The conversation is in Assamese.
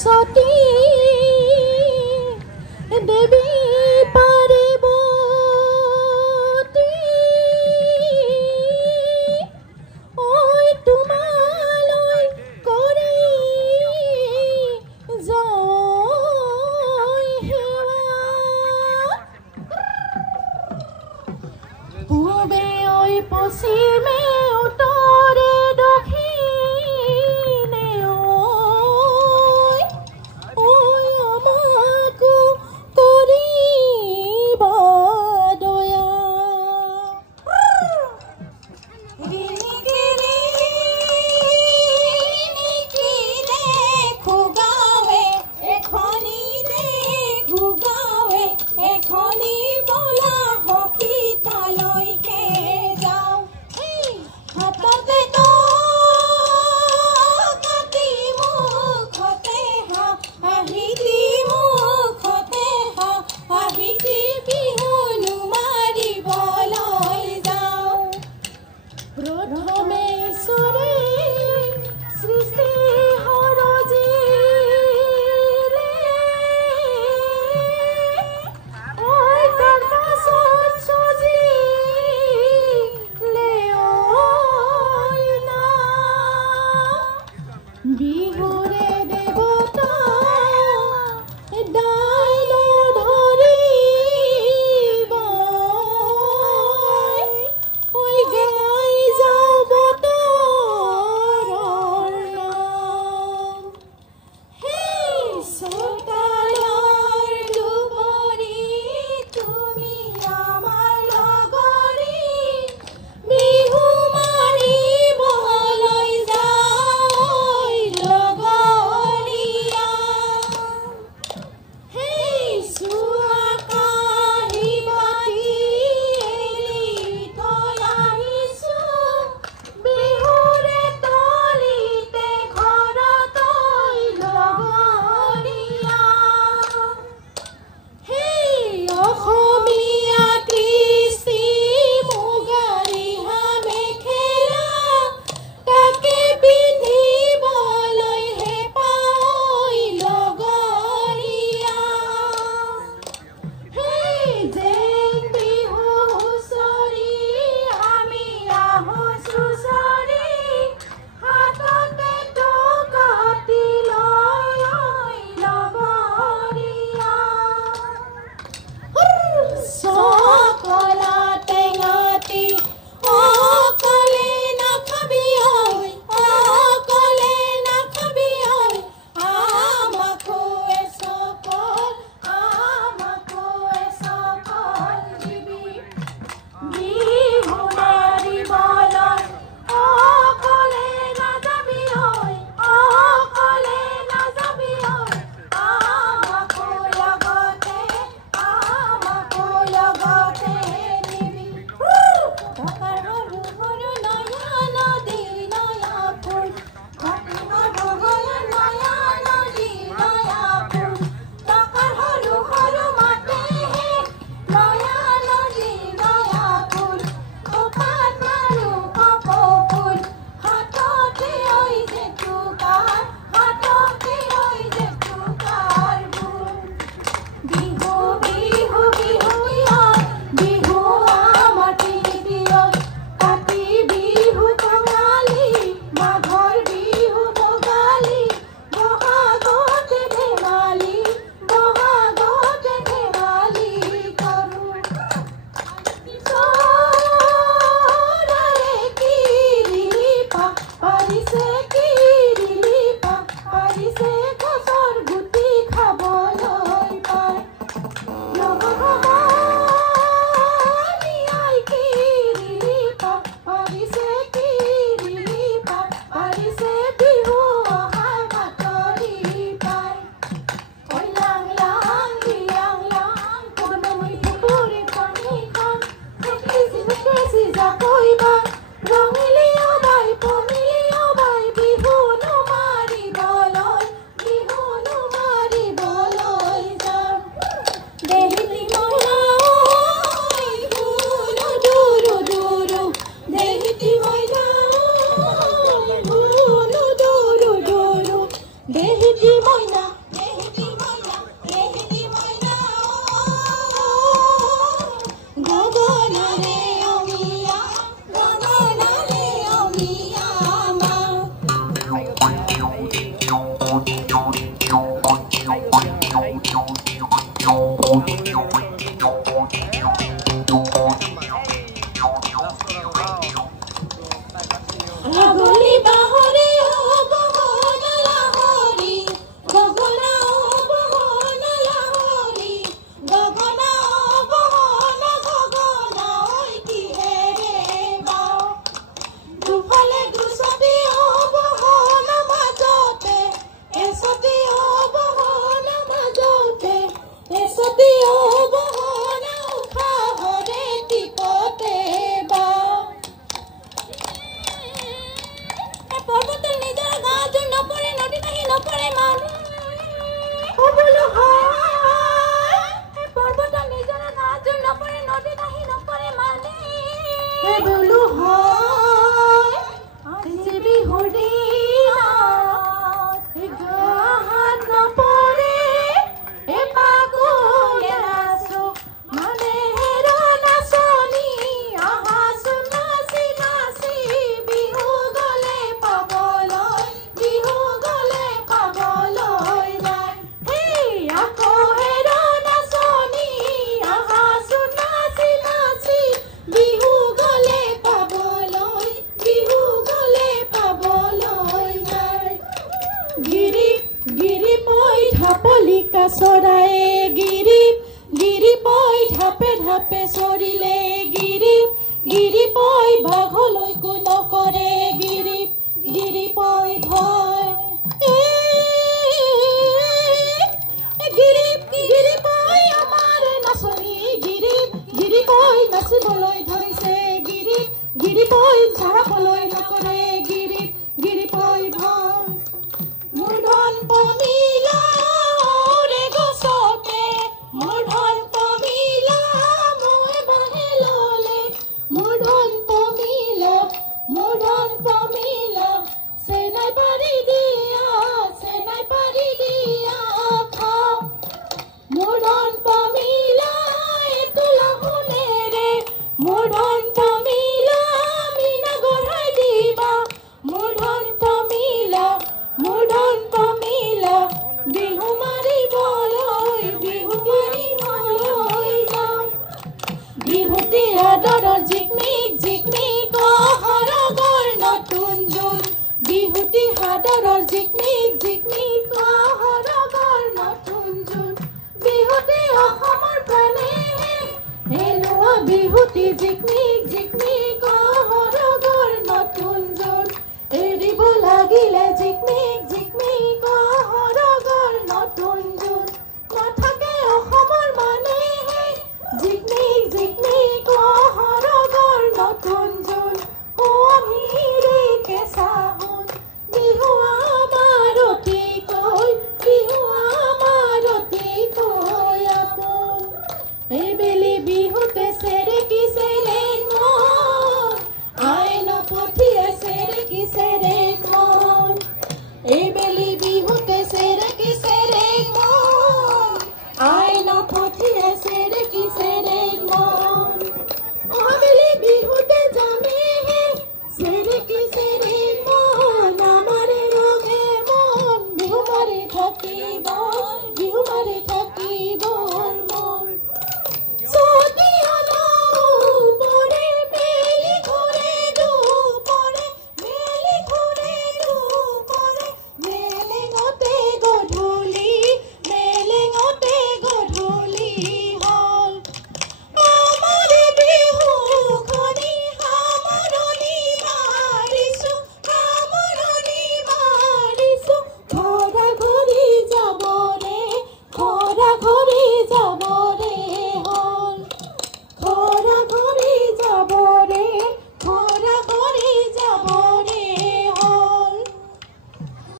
সতী দেৱী পাৰ্বতী ঐ তোমালৈ কৰি জয় সেৱা পূবে ঐ পশ্চিমে উত্তৰে দক্ষিণে ঐ আমাকো কৰিবা দয়া ৰেহিতি মইনা গগনাৰে অমিয়া মা আগলি বাহৰি বহন লাহৰি গগনা বহন লাহৰি গগনা বহন গগনা কিহেৰে গাও দুফালে দুচতি বহন মাজতে এচতি বহন মাজতে এচতি বহন উশাহৰে টিপতে বা পৰ্বতৰ নিজৰ গাঁৱত নপৰে নদী নাহি নপৰে মান বোলো হয় পৰ্বতৰ নিজৰ গাঁৱত নপৰে নদী নাহি নপৰে মানে বোলো হয় আজি বিহুৰ দিনত গাঁৱত নপৰে এপাকুলে আছো মানে হেৰা নাচনি আহাচো নাচি নাচি বিহু গলে পাবলৈ যায় হেই আকৌ হেৰা নাচনি আহাচো নাচি নাচি বিহু গলে পাবলৈ যায় গিৰি পই ঢাপলিকা চৰায়ে গিৰি পই ঢাপে ঢাপে চৰিলে গিৰি পই বাঘলৈকো নকৰে গিৰি পই ভয় গিৰি পই আমাৰ নাচনি গিৰি পই নাচিবলৈ ধৰিছে গিৰি পই চাবলৈ নকৰে গিৰি পই ভয় মূৰ্ধন পমিলা ৰে গছতে মূৰ্ধন পমিলা মই বাহে ললে মূৰ্ধন পমিলা চেনাই পাৰি দিয়া খাওঁ মূৰ্ধন পমিলা তোলা শুনেৰে মূৰ্ধন পমিলা মিনা গঢ়াই দিবা মূৰ্ধন পমিলা বিহু মাৰিবলৈ যাওঁ বিহুতি আদৰৰ জিকমিক সৰগৰ নতুন জোন বিহুতি আদৰৰ জিকমিক সৰগৰ নতুন জোন বিহুতি অসমৰ প্ৰাণে এলোৱা বিহুতি জিকমিক সৰগৰ নতুন জোন এৰিব লাগিলে জিকমিক সৰগৰ নতুন জোন নাথাকে অসমৰ মানে জিকমিক সৰগৰ নতুন জোন অমিৰে কেঁচা সোণ বিহু আমাৰ অতিকৈ আপোন এইবেলি বিহুতে চেৰেকি চেৰেক মন আই নপঠিয়াই চেৰেকি চেৰেক মন এইবেলি বিহুতে চেৰেকি চেৰেক মন আই নপঠিয়াই চেৰেকি চেৰেক মন আবেলি বিহুতে যামে চেৰেকি চেৰেক মন আমাৰে ৰঙে মন বিহু মাৰি থাকিব